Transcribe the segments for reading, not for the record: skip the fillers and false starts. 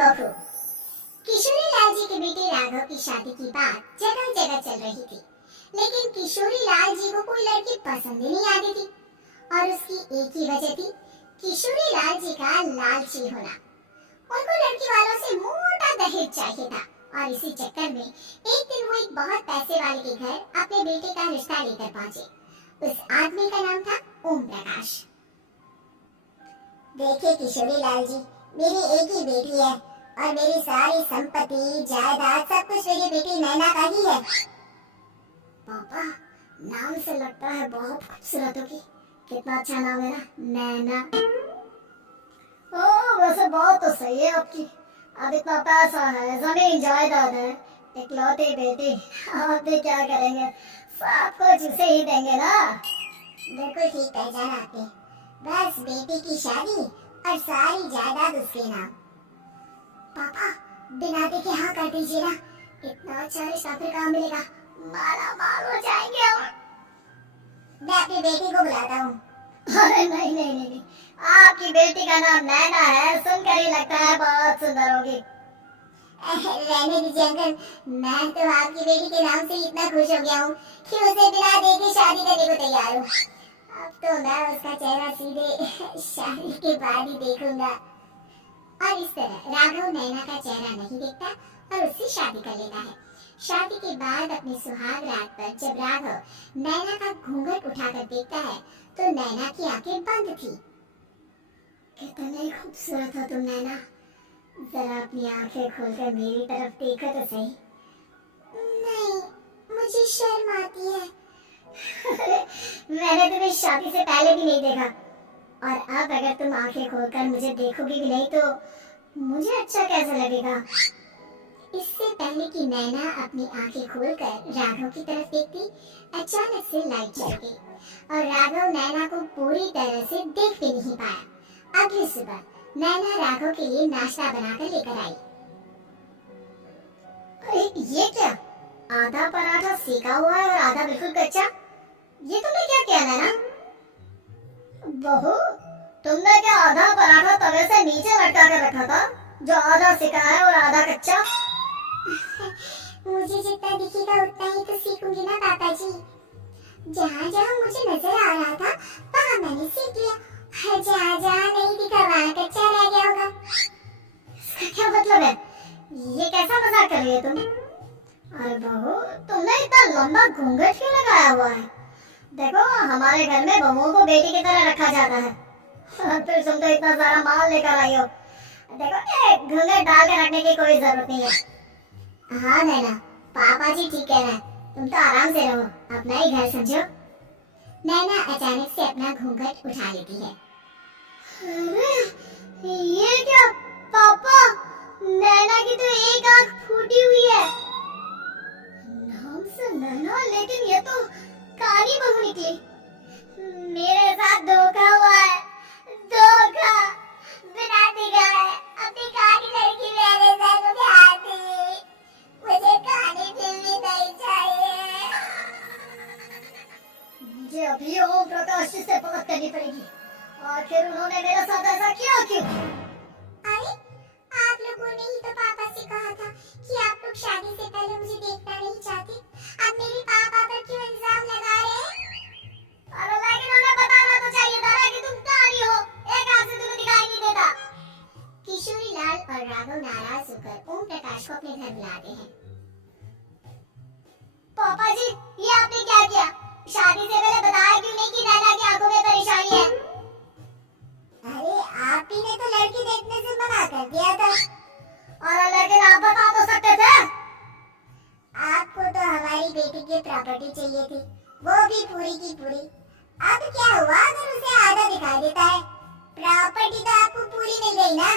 बहू। किशोरी लाल जी के बेटे राघव की शादी की बात जगह जगह चल रही थी, लेकिन किशोरी लाल जी को कोई लड़की पसंद ही नहीं आती थी और उसकी एक ही वजह थी, किशोरी लाल जी का लालची होना। उनको लड़की वालों से मोटा दहेज चाहिए था और इसी चक्कर में एक दिन वो एक बहुत पैसे वाले के घर अपने बेटे का रिश्ता लेकर पहुंचे। उस आदमी का नाम था ओम प्रकाश। देखिए किशोरी लाल जी, मेरी एक ही बेटी है और मेरी सारी संपत्ति जायदाद सब कुछ मेरी बेटी नैना का ही है। पापा, नाम से लगता है बहुत खूबसूरत होगी। कितना अच्छा नाम है ना, नैना। वैसे बात तो सही है आपकी। अब इतना पैसा है, जमीन जायदाद है, इकलौती बेटी, आप भी क्या करेंगे? सब कुछ उसे ही देंगे ना। बिल्कुल ठीक पहचाना आपने। बस बेटी की शादी और सारी जायदाद उसके नाम। पापा, बिना देखे हाँ कर दीजिए ना, इतना अच्छा रिश्ता फिर कहाँ मिलेगा? माला माल हो जाएंगे हम। मैं अपनी बेटी को बुलाता हूँ। अरे नहीं नहीं नहीं नहीं, आपकी बेटी का नाम नैना है, सुनकर ही लगता है बहुत सुंदर होगी। रहने दीजिए अंकल, मैं तो आपकी बेटी के नाम से इतना खुश हो गया हूँ कि उसे बिना देखे शादी करने को तैयार हूँ। अब तो मैं उसका चेहरा सीधे शादी के बाद ही देखूंगा। और इस तरह राघव नैना का चेहरा नहीं देखता और उससे शादी कर लेता है। शादी के बाद अपनी सुहाग रात पर जब राघव नैना का घूंघट उठाकर देखता है तो नैना की आंखें बंद थी। कितनी खूबसूरत हो तुम नैना, जरा अपनी आंखें खोलकर मेरी तरफ देखो तो सही। नहीं, मुझे शर्म आती है। मैंने तुम्हें शादी से पहले भी नहीं देखा और अब अगर तुम आंखें खोलकर मुझे देखोगी भी नहीं तो मुझे अच्छा कैसे लगेगा? इससे पहले कि नैना अपनी आंखें खोलकर राघव की तरफ देखती, अचानक से लाइट जल गई और राघव नैना को पूरी तरह से देख भी नहीं पाया। अगली सुबह नैना राघव के लिए नाश्ता बनाकर लेकर आई। अरे ये क्या? आधा पराठा सेका हुआ है और आधा बिल्कुल कच्चा। ये तुमने क्या किया नैना? बहू, तुमने क्या आधा पराठा तवे से नीचे लटका कर रखा था, जो आधा सेका है और आधा कच्चा? मुझे जितना दिखेगा उतना ही तो सीखूंगी ना पापा जी। जहाँ जहाँ मुझे नजर आ रहा था वहाँ मैंने सीख लिया, और जहाँ जहाँ नहीं दिखा वहाँ कच्चा रह गया होगा। इसका क्या मतलब है? ये कैसा मजाक कर रही है तुम? अरे बहू, तुमने इतना लंबा घूंघट क्यों लगाया हुआ है? देखो, हमारे घर में बहुओं को बेटी की तरह रखा जाता है। फिर तुम तो इतना सारा माल लेकर आई हो। देखो, ये घूंघट डाल के रखने की कोई जरूरत नहीं है। हाँ नैना, पापा जी ठीक कह रहे हैं, तुम तो आराम से रहो, अपना ही घर समझो। नैना अचानक से अपना घूंघट उठा लेती है। अरे ये क्या पापा, नैना की तो एक आंख फूटी हुई है। नाम से नैना, लेकिन ये तो काली बहू निकली। मेरे साथ धोखा हुआ है, धोखा। बिना दिखाए अपनी काली लड़की मेरे साथ उठा दी। मुझे काली फिल्म नहीं चाहिए। मुझे अभी ओम प्रकाश जी से बात करनी पड़ेगी। आखिर उन्होंने मेरे साथ ऐसा किया क्यों? अरे, आप लोगों ने ही तो पापा से कहा था कि आप लोग शादी से पहले मुझे देखना नहीं चाहते। अब मेरे पापा पर क्यों इल्जाम लगा रहे हैं? अरे लेकिन उन्हें बताना तो चाहिए था ना कि तुम काली हो। एक हाथ से तुम्हें दिखाई नहीं देता। किशोरी लाल और राघव नाराज होकर ओम प्रकाश को अपने घर बुलाते हैं। पापा जी, ये आपने क्या किया? शादी से पहले बताया क्यों नहीं कि नैना की आंखों में परेशानी है? अरे आप ही ने तो लड़की देखने से मना कर दिया था। अरे लेकिन आप बता तो सकते थे। आपको तो हमारी बेटी की प्रॉपर्टी चाहिए थी, वो भी पूरी की पूरी। अब क्या हुआ अगर उसे आधा दिखा देता है? प्रॉपर्टी तो आपको पूरी मिल गई ना।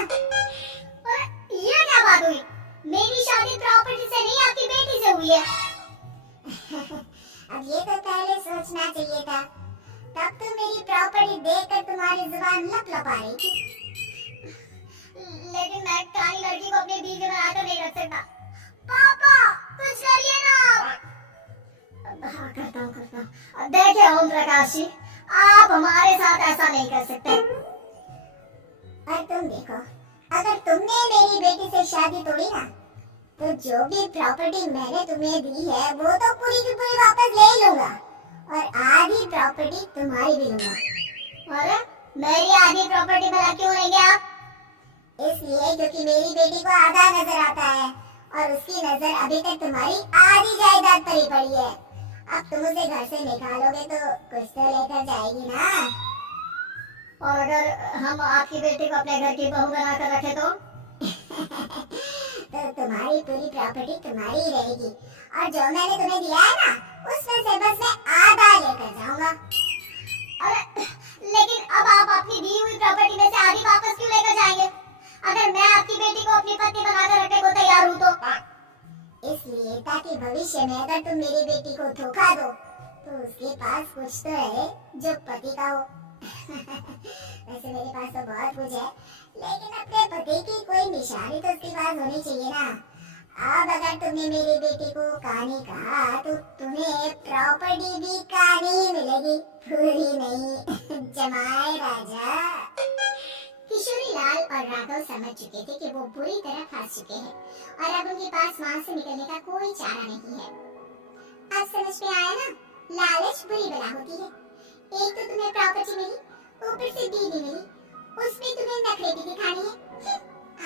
ये क्या बात हुई? मेरी शादी प्रॉपर्टी से नहीं, आपकी बेटी से हुई है। अब ये तो पहले सोचना चाहिए था, तब तो मेरी प्रॉपर्टी देखकर तुम्हारी जुबान लप आ रही थी। लेकिन मैं काली लड़की को अपनी बीवी बनाकर नहीं रख सकता। पापा, कुछ करिए ना। हाँ, करता हूँ। देखिए ओम प्रकाश जी, आप हमारे साथ ऐसा नहीं कर सकते। और तुम देखो, अगर तुमने मेरी बेटी से शादी तोड़ी ना, तो जो भी प्रॉपर्टी मैंने तुम्हें दी है वो तो पूरी की पूरी वापस ले लूंगा और आधी प्रॉपर्टी तुम्हारी भी लूंगा। अरे मेरी आधी प्रॉपर्टी भला क्यों लेंगे आप? इसलिए क्योंकि मेरी बेटी को आधा नजर आता है और उसकी नजर अभी तक तुम्हारी आधी जायदाद पर ही पड़ी है। अब तुम उसे घर से निकालोगे तो कुछ तो लेकर जाएगी ना। और अगर हम आपकी बेटी को अपने घर की बहू बनाकर रखे तो तो तुम्हारी पूरी प्रॉपर्टी तुम्हारी ही रहेगी और जो मैंने तुम्हें दिया है ना, उसमें से बस मैं आधा लेकर जाऊंगा। अरे लेकिन अब आप अपनी दी हुई प्रॉपर्टी में से आधी वापस क्यों लेकर जाएंगे? अगर मैं आपकी बेटी को अपनी पत्नी बनाकर रखने को तैयार हूँ तो इसलिए ताकि भविष्य में अगर तुम मेरी बेटी को धोखा दो तो उसके पास कुछ तो है जो पति का हो। वैसे मेरे पास तो बहुत कुछ है, लेकिन अपने पति की कोई निशानी तो उसके पास होनी चाहिए ना। अब अगर तुमने मेरी बेटी को कहानी कहा तो तुम्हें प्रॉपर्टी भी कहानी ही मिलेगी, पूरी नहीं। जमाए राजा। किशोरी लाल और राघव समझ चुके थे कि वो बुरी तरह फंस चुके हैं और अब उनके पास वहां से निकलने का कोई चारा नहीं है। अब समझ में आया ना, लालच बुरी बला होती है। एक तो तुम्हें प्रॉपर्टी मिली, ऊपर से बीवी मिली, उसमें तुम्हें नखरे भी दिखाने हैं।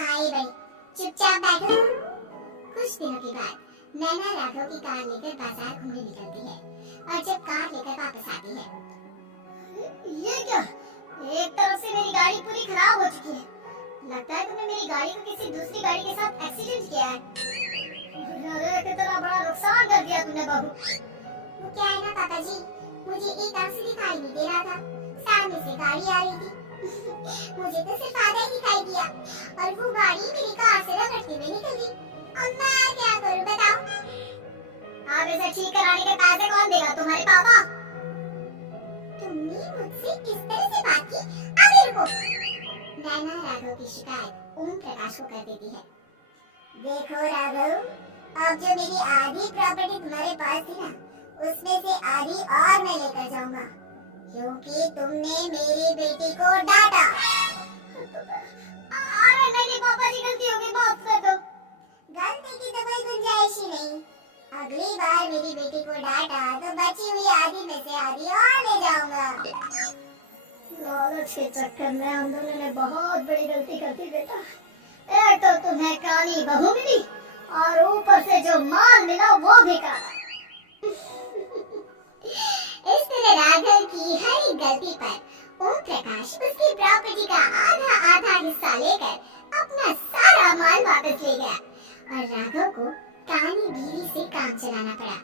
आई भाई, चुपचाप बैठो। कुछ दिनों के बाद नैना राघव की कार लेकर बाजार घूमने निकलती है और जब कार लेकर वापस आती है, ये क्या? एक तरफ से मेरी गाड़ी पूरी खराब हो चुकी है। लगता है तुमने मेरी गाड़ी को किसी दूसरी गाड़ी के साथ एक्सीडेंट किया है। अरे कितना बड़ा नुकसान कर दिया तुमने बहू। वो क्या है ना पापा जी, मुझे एक तरफ से दिखाई नहीं दे रहा था, सामने से गाड़ी आ रही थी। मुझे तो सिर्फ आधा ही दिखाई दिया और वो गाड़ी मेरी कार से रगड़ते हुए निकल गई। अब मैं क्या करूं बताओ? अब इसे ठीक कराने के पैसे कौन देगा? तुम्हारे पापा? तुमने मुझसे इस तरह से बात की? अभी रुको। नैना राघव की शिकायत ओम प्रकाश को कर देती है। देखो राघव, अब जो मेरी आधी प्रॉपर्टी तुम्हारे पास थी ना, उसमें से आधी और मैं लेकर जाऊंगा, क्योंकि तुमने मेरी बेटी को डांटा। अरे नहीं पापा जी, गलती हो गई, माफ कर दो। गलती की तो कोई गुंजाइश ही नहीं। अगली बार मेरी बेटी को डांटा तो बची हुई आधी में से आधी और ले जाऊंगा। लालच के चक्कर में हम दोनों ने बहुत बड़ी गलती कर दी बेटा। एक तो तुम्हें काली बहू मिली और ऊपर से जो माल मिला वो भी काला। इस तरह राघव की हर एक गलती पर ओम प्रकाश उसकी प्रॉपर्टी का आधा आधा हिस्सा लेकर अपना सारा माल वापस ले गया और राघव को काली बीवी से काम चलाना पड़ा।